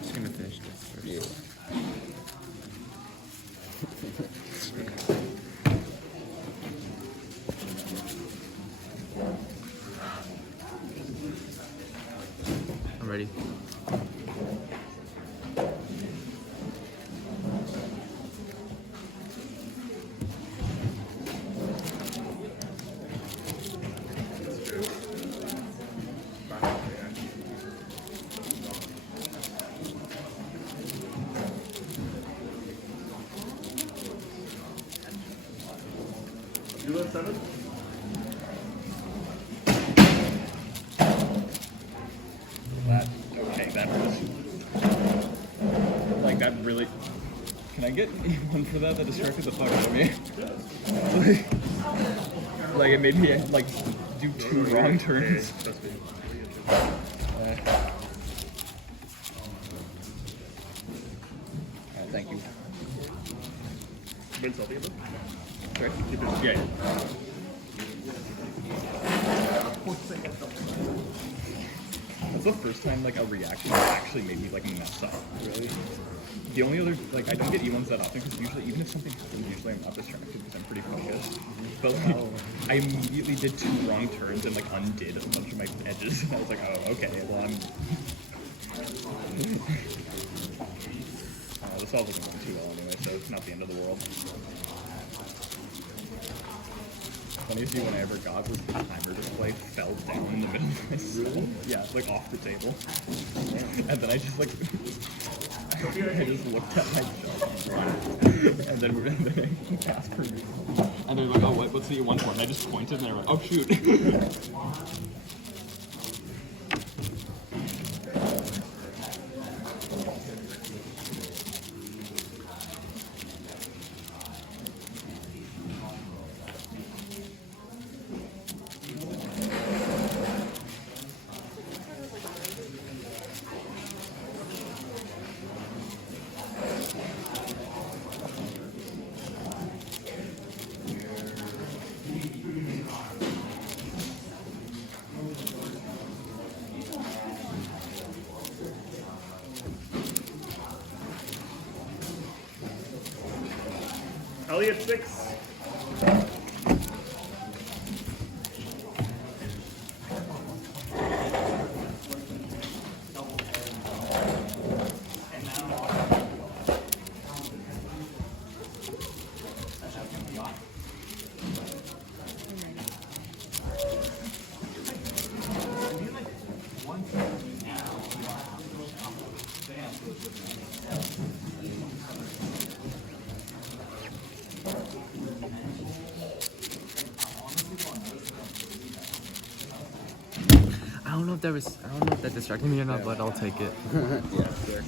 Just gonna finish this first. Yeah. I'm ready. You live 7? Okay, that hurts. Like, that really... Can I get one for that? That distracted the fuck out of me. Like, it made me, like, do 2 wrong turns. Thank you. Been salty about? Sorry? Yeah. That's the first time, like, a reaction actually made me, like, mess up. Really? The only other, like, I don't get E1s that often because usually, even if something happens, usually I'm not distracted because I'm pretty focused. But, like, I immediately did 2 wrong turns and, like, undid a bunch of my edges. And I was like, oh, okay, well, I'm... this all doesn't go too well anyway, so it's not the end of the world. Funniest one I ever got was the timer display fell down in the middle of my cell. Yeah, like off the table. And then I just like, I just looked at myself. And then I asked for me. And they're like, oh, what's the one for? And I just pointed and they were like, oh, shoot. Elliot 6. I don't know if that distracted me or not, but I'll take it. Yeah, sure.